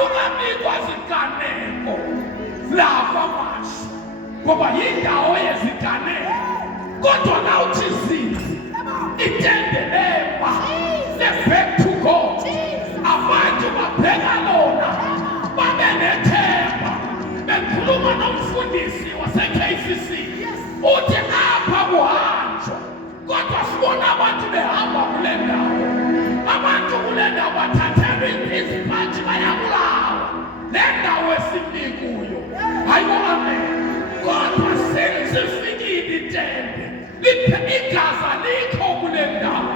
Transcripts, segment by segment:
akukabikwa ziganeko lapha manje ngoba yindawo yeziganeko kodwa nawuthi izinzi itende lemba le-back to God abantu babheka lona babe nethemba bekhuluma nomfundisi wase-KCC uthi apha kuhanjwa kodwa sibona abantu behamba kule ndawo abantu kule ndawo bathathelwa iziphathi bayabulawa le ndawo esinikuyo hayibo amen kodwa selifikile itende igaza likho kule ndawo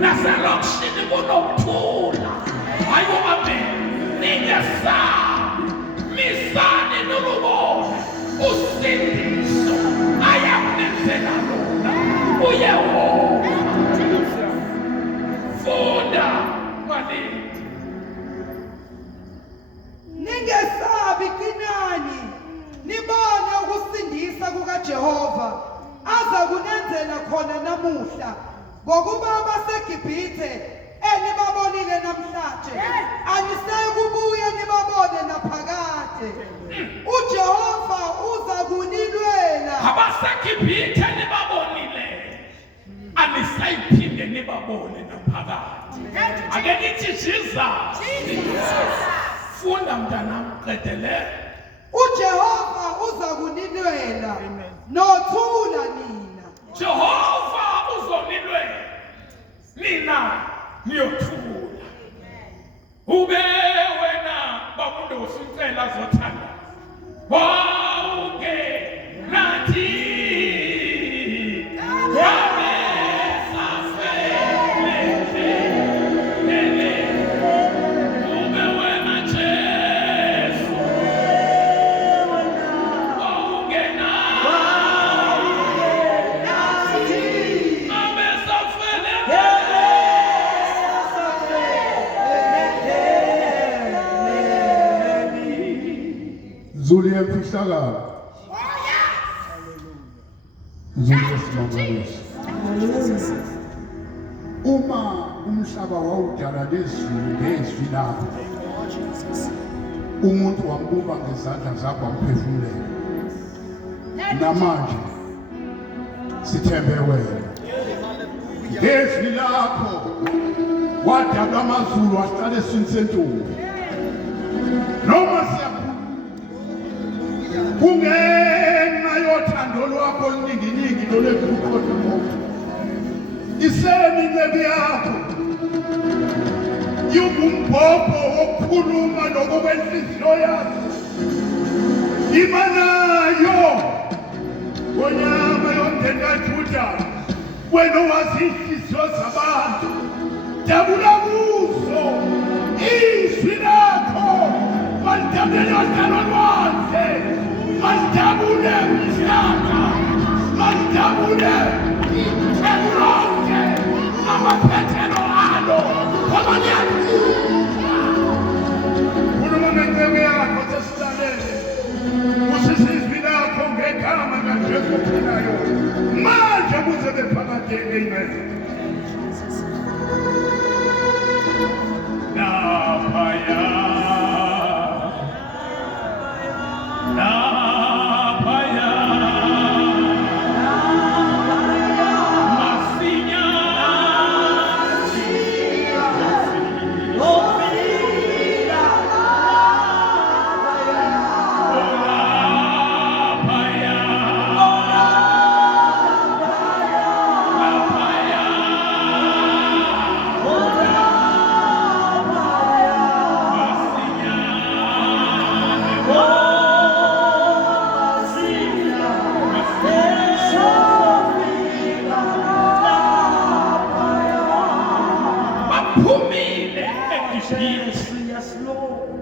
naselokishini kunokuthula hayibo amen ningesabi misani nokubona usindiso ayakunenzela lona uYehova funda malini ningesabi kinani nibone ukusindisa kukaJehova aza kunenzela khona namuhla ngokuba abaseGibhithe enibabonile namhlanje anisayi kubuye nibabone naphakade uJehova uza kunilwela abaseGibhithe nibabonile anisayiphinde nibabone naphakade ake nithi Jesus funda mntanami qedele uJehova uza kunilwela nothula nina Jehova uzonilwela nina niyothula ube wena bakundosi ucela zothanda wawuke nathi Zuli emfihlakalo. Zuli esimangaliso. Uma umhlaba wawudala lezwi lakho umuntu wambuka ngezandla zakho wamphefumulela namanje sithembe wena ngezwi lakho wadala amazulu wahlala eswini sentombi noma kungenxa yothando lwakho oluninginingi lolwekhulukhona iseminceku yakho yubumbhobho wokukhuluma nokokwenhliziyo yakho imanayo ngonyama yomndeni kaJuda wena owazi inhliziyo zabantu dabula kuzo izwi lakho walidabule yodalo lwandle walidabule umhlaba walidabule itheknoloji amaphethelo alo ngoba liyakhula khuluma ngenceku yakho sesilalele usisa izwi lakho ngegama kaJesu ophilayo manje kuze bephakade amen naphaya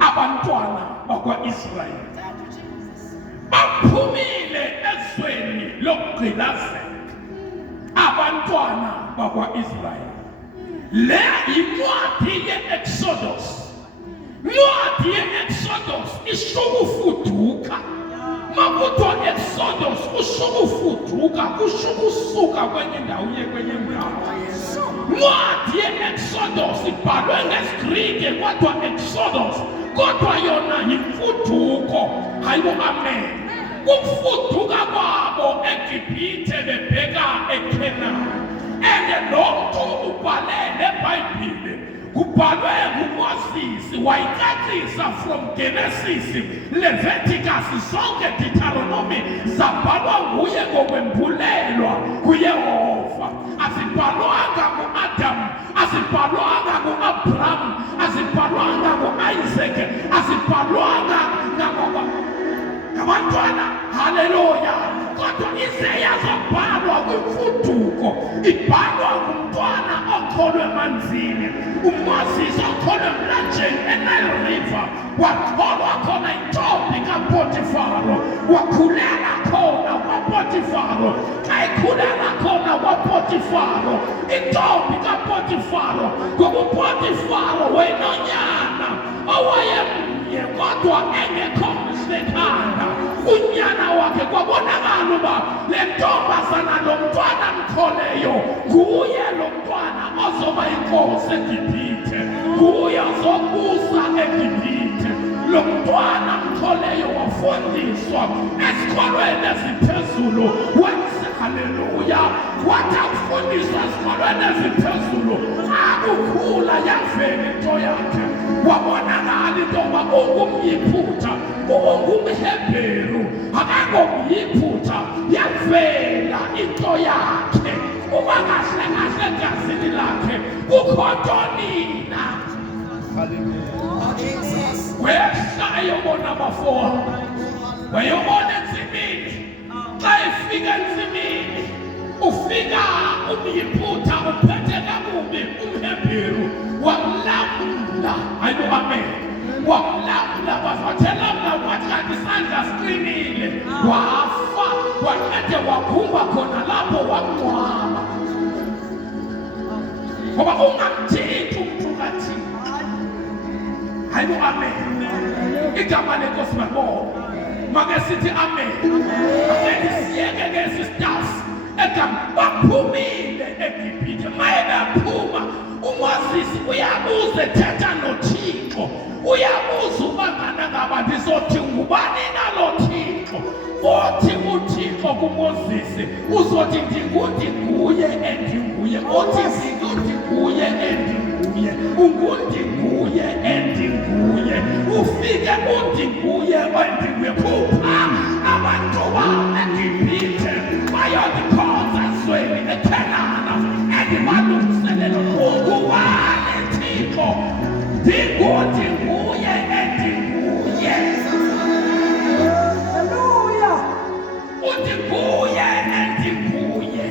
abantwana bakwa-Israyeli baphumile ezweni lokugqilazeka abantwana bakwa-Israyeli le incwadi ye-Exodus incwadi ye-Exodus ishuka ufuduka makuthiwa Exodus kushuka ufuduka kushuka usuka kwenye indawo uye kwenye indawo incwadi ye-Exodus ibhalwe ngesiGrike kodwa Exodus kodwa yona yimfuduko. Hayibo, amen. Ukufuduka kwabo eGibhithe bebheka eKhenani. And lo mntu ubhalele eBhayibhile kubhalwe nguMoses, wayicacisa from Genesis, Leviticus, sonke Deuteronomy zabhalwa nguye ngokwembulelwa kuYehova. Azibhalwanga nguAdam, azibhalwanga nguAbraham, azibhalwanga nguIsaac, azibhalwanga ngabantwana. Haleluya. Kodwa iseyazobhalwa kwimfuduko, ibhalwa ngumntwana okholwe emanzini. uMoses okholwe emlanjeni eNile River, watholwa khona intombi kaPotifaro, wakhulela khona kwaPotifaro. Xa ekhulela khona kwaPotifaro, intombi kaPotifaro, ngoba uPotifaro wayenonyana owayemnye kodwa engekho mhlekana. Unyana wakhe kwabonakala uba le ntombazana lo mntwana mkholeyo nguye lo mntwana ozoba inkosi eGibhithe, nguye ozobusa eGibhithe. Lo mntwana mkholeyo wafundiswa esikolweni esiphezulu. Haleluya. Wathi akufundiswa esikolweni esiphezulu, akukhula yavela into yakhe. Wabonakala into yoba ungumYiphutha, ungumHebheru, akangomYiphutha, yavela into yakhe. Uba kahle kahle egazini lakhe kukho ntonina. Wayeshayobona abafowabo, wayobona entsimini. Xa efika entsimini ufika umYiphutha uphethe kakubi umHebheru, wamlamla. Hayibo, amen. Wamlamla, bafathelana wathi kanti isandla siqinile, wafa. Waqede wakhumba khona lapho wangcwaba. Ngoba ungamthinti umntu kaThixo. Hayibo, amen. Igama lenkosi mabonga. Make sithi amen. Ake siyeke ke sisters egama baphumile eGibhithe. Maye baphuma, uMoses uyabuza ethetha noThixo, uyabuza ubangana ngaba ndizothi ngubani nalo Thixo. Uthi uThixo kuMoses, uzothi ndinguye endinguye. Uthi ndinguye endinguye. Ungundinguye endinguye. Ufike undinguye endinguye. Phupha abantu baseGibhithe bayodikhonza ezweni eKhenana endibalungiselele ungubani Thixo. Ndinguye endinguye. Haleluya. Undinguye endinguye.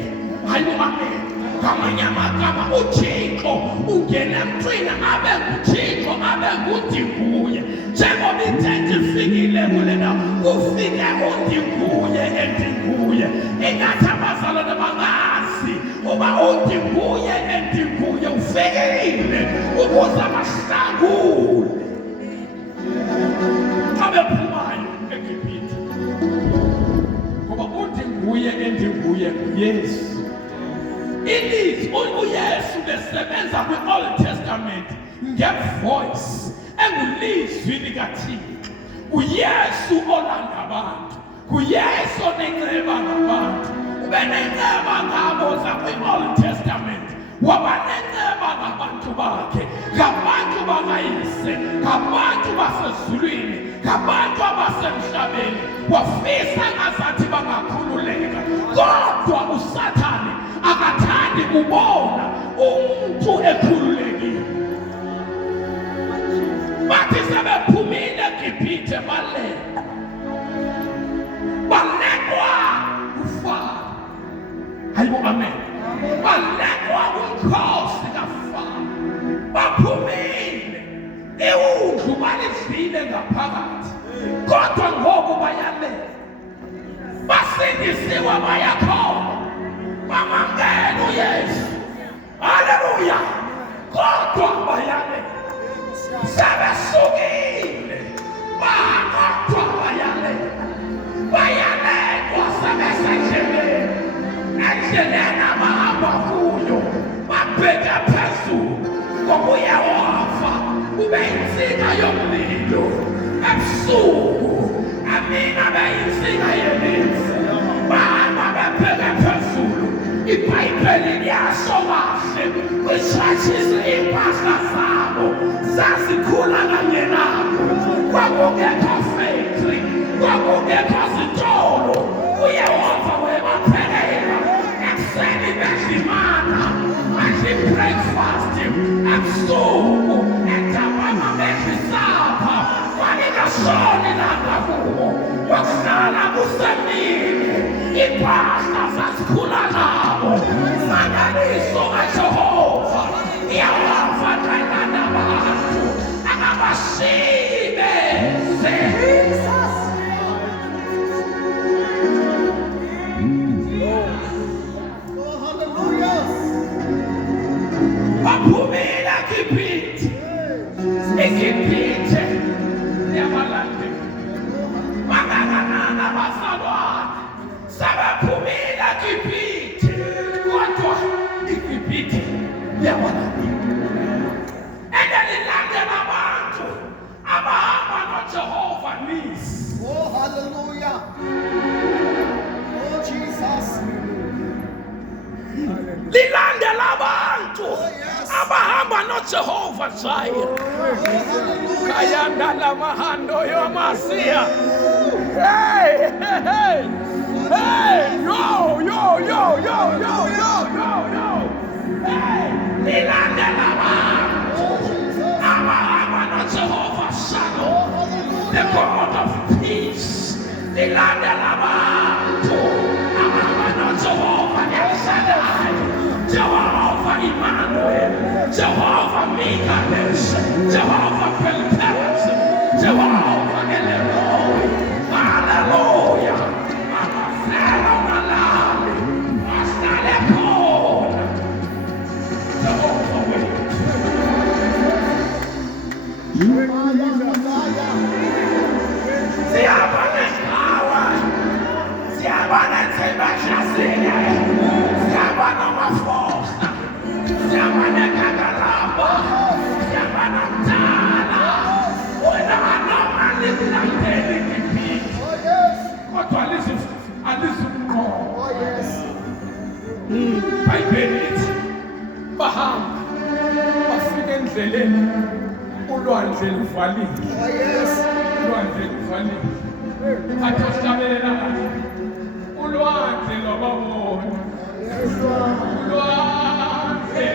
Hayibo, amen. Ngamanye amagama uThixo ungena emntwini abe nguThixo, abe ngundinguye. Njengoba ithethe ifikile kulena, kufike undinguye endinguye. Ingathi abazalwane bangazi uba undinguye endinguye ufikile ukuze abahlangule xa bephumayo eGibhithe. Ngoba undinguye endinguye nguYesu. Ilizwi uYesu besebenza kwi-Old Testament ngevoice engulizwi likaThixo. uYesu olanda abantu, uYesu onenceba ngabantu. Ube nenceba ngabo zakwi-Old Testament, wabanenceba ngabantu bakhe, ngabantu bakayise, ngabantu basezulwini, ngabantu abasemhlabeni. Wafisa ngazathi bangakhululeka, kodwa uSathane akathandi kubona umuntu ekhululekile. Bathi sebephumile eGibhithe balekwa uFaro. Hayibo, amen. Balekwa umkhosi kaFaro. Baphumile, iwundlu balivile ngaphakathi, kodwa ngoku bayaleka. Basindisiwe bayakhona, bamangela uYesu. Haleluya. Kodwa bayaleka. Sebesukile kodwa bayaleka. Bayalekwa sebesendleleni, endleleni abahamba kuyo babheke phezulu ngoba uYehova ube yinsika yomlilo. ebusuku amina beyinsika yelifu bahamba bebheke phezulu iBhayibheli liyasho kahle kwishatshisa impahla zabo zazikhula kanye nabo kwakungekho factory kwakungekho zitolo uYehova webaphelela ekuseni bedlimana badli breakfast ebusuku entambama bedli supper kwalikashoni lapha kubo kwakuhlala kusemini impahla zazikhula nabo mangaliso kaJehova iyawava kanye nabantu akabashiyi beze baphumile Gibhithe yabalande bangakanana bazalwane sebephumile Gibhithe kodwa iGibhithe yabalande endelilandela abantu abahamba noJehova nisi. Oh, hallelujah. Oh, Jesus. Lilandela abantu abahamba noJehova Jireh. Kayanda la mahando yomasiya. Hey, hey, hey. Hey, yo. Hey, lilandela abantu abahamba noJehova Shalom, the God of peace. Lilandela abantu abahamba noJehova El Shaddai, Jehovah Emmanuel, Jehovah Mikadesh, Jehovah Pelperes, Jehovah Elroy. Hallelujah. Mafelo malami, masale kona. Jehovah wait. Siyabona ngawa, siyabona sebashasile, siyabona mafosa, siyabona kakaraba, siyabona mtala, wena anomali kulandeli Gibhithe. Oh, yes. Kodwa alizumqondo. Oh, yes. Bhayibheli lithi bahamba bafika endleleni ulwandle luvalile. Oh, yes. Ulwandle luvalile. Athi osihlabelela kahle ulwandle lwababona. Yes, Lord. Ulwandle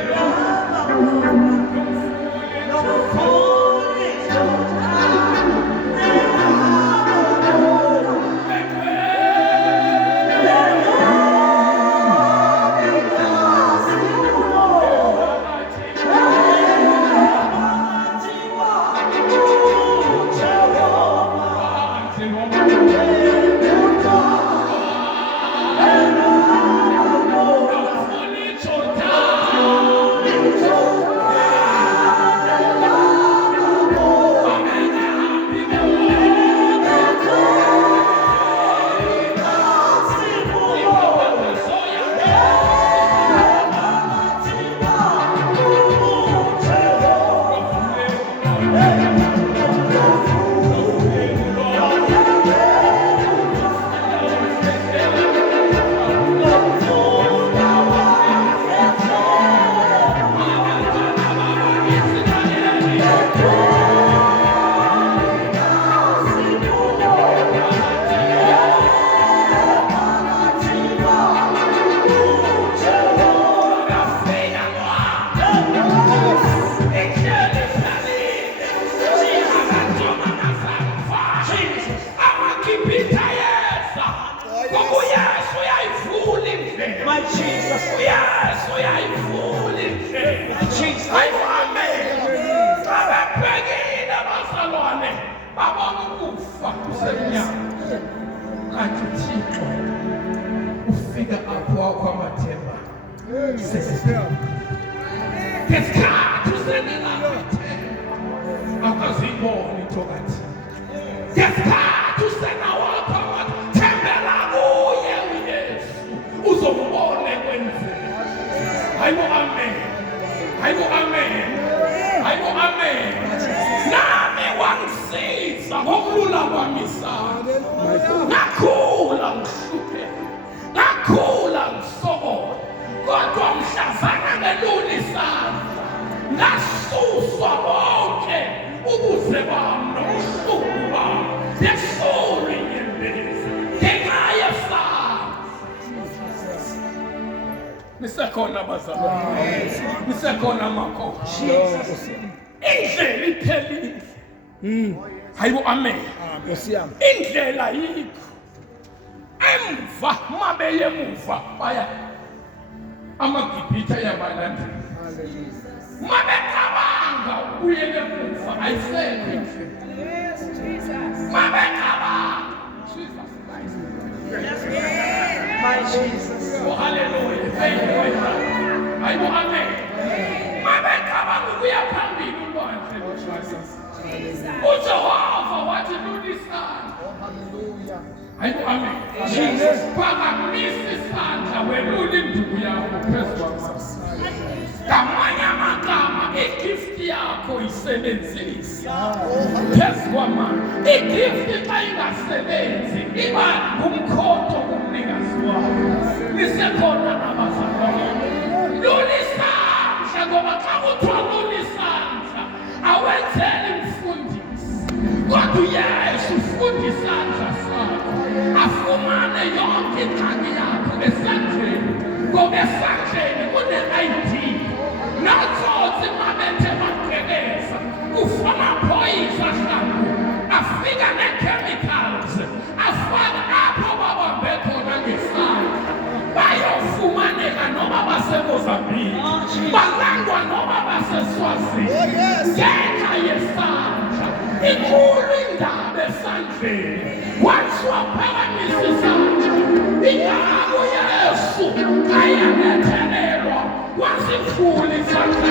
ufika apho wakho amathemba. Ngesikhathi usenelathemba akaziboni intokathi. Ngesikhathi usenawakho amathembela kuye uYesu uzombona ekwenzeni. Hayibo amen. Hayibo amen. Hayibo amen. Nami wangisiza ngokulula kwamisana ngakhula ngihlupheka ngakhula ngisokola kodwa mhlazana ngelula isandla ngasuswa bonke ukuze bami nobuhlungu bami yesuri inyembezi ngenxa yesandla. Nisekhona bazalwane, nisekhona makhosi, indlela iphelile. Hayibo amen. Indlela yikho emva mabeye emuva baya amagibhitha yabalandeli mabecabanga ubuyele emuva ayisekho indlela mabecabanga My Jesus. Oh hallelujah. Hayibo amen. Mabecabanga ukuya phambili ulwandle uJehova wathi lulisana. Hayibo amen. Phakamisa isandla welula induku yakho phezu kwami. Ngamanye amagama igift yakho isebenzisa phezu kwamanje. Igift xa ingasebenzi iba ngumkhonto kumnikazi wayo. Nisekhona nabazalwane. Lula isandla ngoba xa kuthiwa lula isandla awenzeli mfundisi kodwa uyesu ufunda isandla sakho afumane yonke ingxaki yakho esandleni ngoba esandleni kune-ID notsotsi mabethe baqhekeza ufa amaphoyisa hlambu afika nee-chemicals afaka apho babambe khona ngesandla bayofumaneka noba basemozambiki balandwa noba baseSwazini ngenxa yesandla. Inkulu indaba esandleni kwathiwa phakamisa isandla indawo yesu ayanethelelwa wasikhula isandla